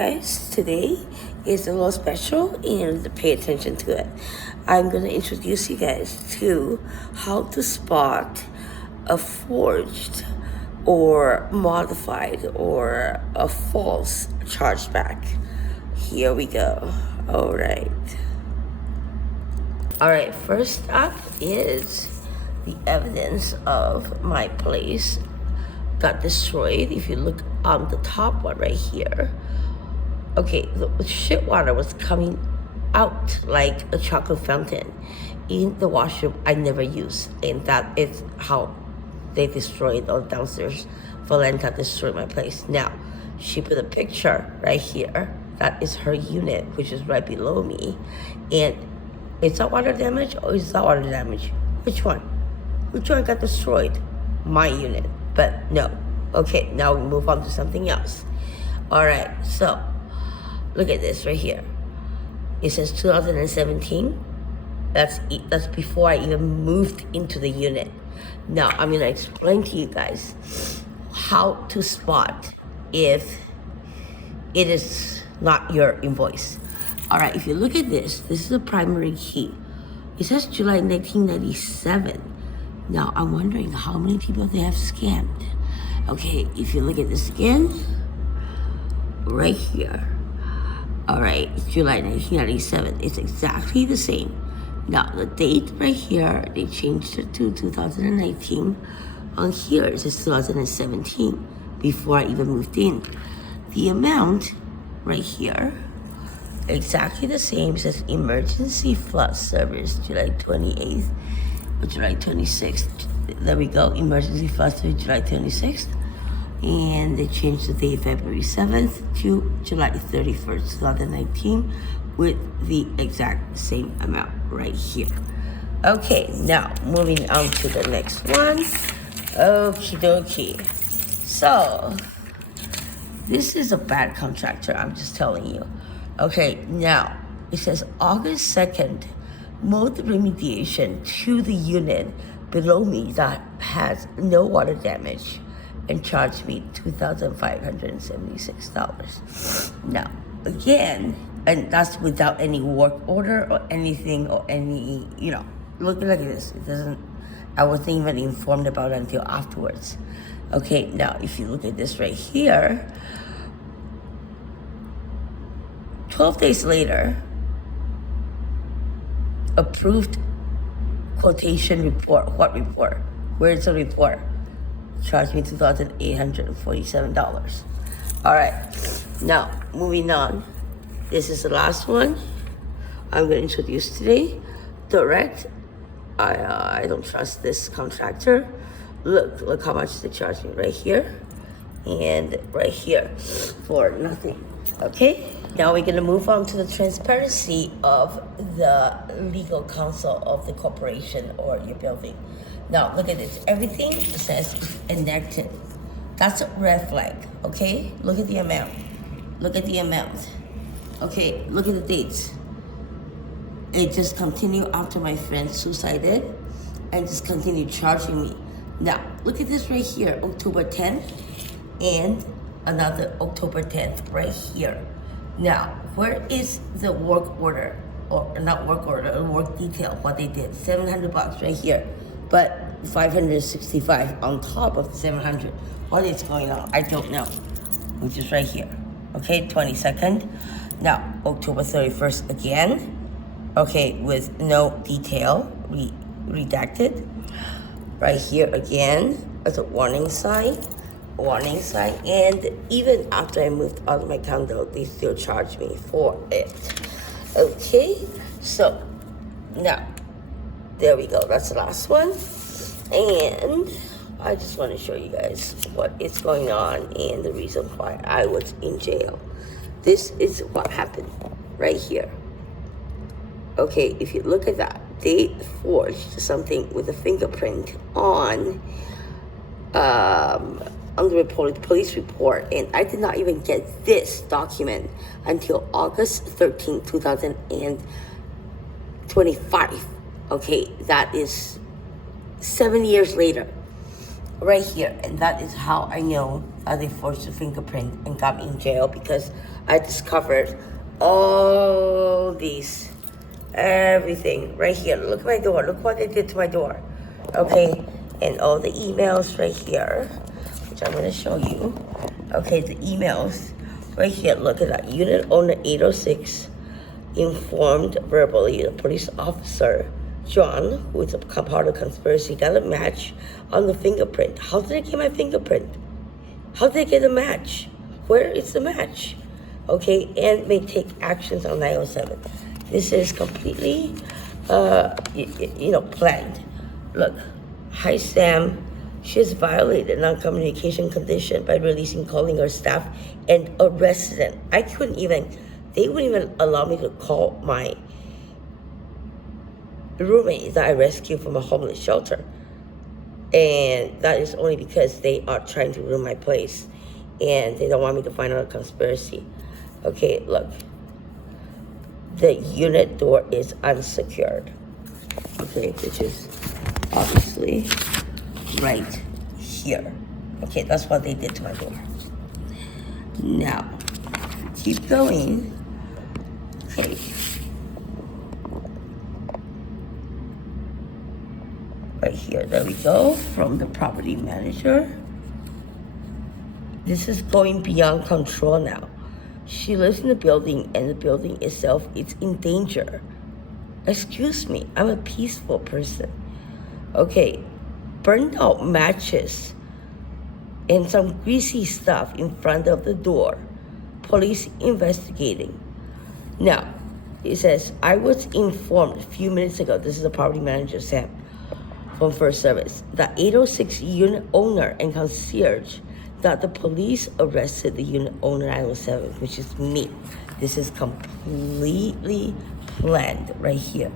guys, today is a little special and pay attention to it. I'm going to introduce you guys to how to spot a forged or modified or a false chargeback. Here we go. All right, first up is the evidence of my place got destroyed. If you look on the top one right here, okay, the shit water was coming out like a chocolate fountain in the washroom I never used, and that is how they destroyed all downstairs. Valenta destroyed my place. Now, she put a picture right here. That is her unit, which is right below me. And is that water damage or is that water damage? Which one? Which one got destroyed? My unit. But no. Okay, now we move on to something else. All right, so look at this right here. It says 2017. That's before I even moved into the unit. Now I'm gonna explain to you guys how to spot if it is not your invoice. All right, if you look at this is the primary key. It says July 1997. Now, I'm wondering how many people they have scammed. Okay, if you look at this again, right here. All right, July 1997. It's exactly the same. Now, the date right here, they changed it to 2019. On here, it says 2017, before I even moved in. The amount right here, exactly the same. It says emergency flood service, July 28th. July 26th. There we go. Emergency flood service, July 26th. And they changed the date February 7th to July 31st, 2019 with the exact same amount right here. Okay, now moving on to the next one. Okie dokie. So, this is a bad contractor, I'm just telling you. Okay, now it says August 2nd, mold remediation to the unit below me that has no water damage and charged me $2,576. Now, again, and that's without any work order or anything or any, look at this. It doesn't, I wasn't even informed about it until afterwards. Okay, now if you look at this right here, 12 days later, approved quotation report. What report? Where's the report? Charged me $2,847. All right, now moving on. This is the last one I'm going to introduce today. Direct. I don't trust this contractor. Look how much they charge me right here and right here for nothing. Okay. Now we're going to move on to the transparency of the legal counsel of the corporation or your building. Now look at this. Everything says enacted. That's a red flag, okay? Look at the amount. Look at the amount. Okay, look at the dates. It just continued after my friend suicided and just continued charging me. Now, look at this right here, October 10th and another October 10th right here. Now, where is the work order, or not work order, work detail, what they did? $700 right here, but 565 on top of the 700. What is going on? I don't know, which is right here. Okay, 22nd. Now, October 31st again. Okay, with no detail, redacted. Right here again as a warning sign. And even after I moved out of my condo, they still charge me for it. Okay, so now there we go. That's the last one, and I just want to show you guys what is going on and the reason why I was in jail. This is what happened right here. Okay, if you look at that, they forged something with a fingerprint on the police report, and I did not even get this document until August 13, 2025. Okay, that is 7 years later, right here, and that is how I know they forged the fingerprint and got me in jail, because I discovered all these, everything right here. Look at my door. Look what they did to my door. Okay, and all the emails right here, which I'm gonna show you. Okay, the emails right here. Look at that. Unit owner 806 informed verbally the police officer John, who is a part of the conspiracy, got a match on the fingerprint. How did I get my fingerprint? How did I get a match? Where is the match? Okay, and may take actions on 907. This is completely, planned. Look, hi Sam. She has violated non-communication condition by releasing, calling her staff and a resident. They wouldn't even allow me to call my roommate that I rescued from a homeless shelter. And that is only because they are trying to ruin my place and they don't want me to find out a conspiracy. Okay, look. The unit door is unsecured. Okay, which is obviously right here. Okay, that's what they did to my door. Now, keep going. Okay. Right here, there we go, from the property manager. This is going beyond control now. She lives in the building and the building itself is in danger. Excuse me, I'm a peaceful person. Okay, burned out matches and some greasy stuff in front of the door. Police investigating. Now, it says, I was informed a few minutes ago, this is the property manager, Sam, from FirstService, the 806 unit owner and concierge that the police arrested the unit owner 907, which is me. This is completely planned right here.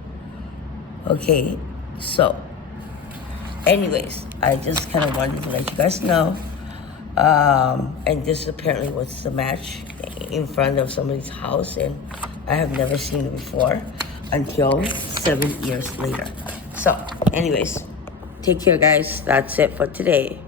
Okay, so anyways, I just kind of wanted to let you guys know. And this apparently was the match in front of somebody's house, and I have never seen it before until 7 years later. So anyways, take care guys. That's it for today.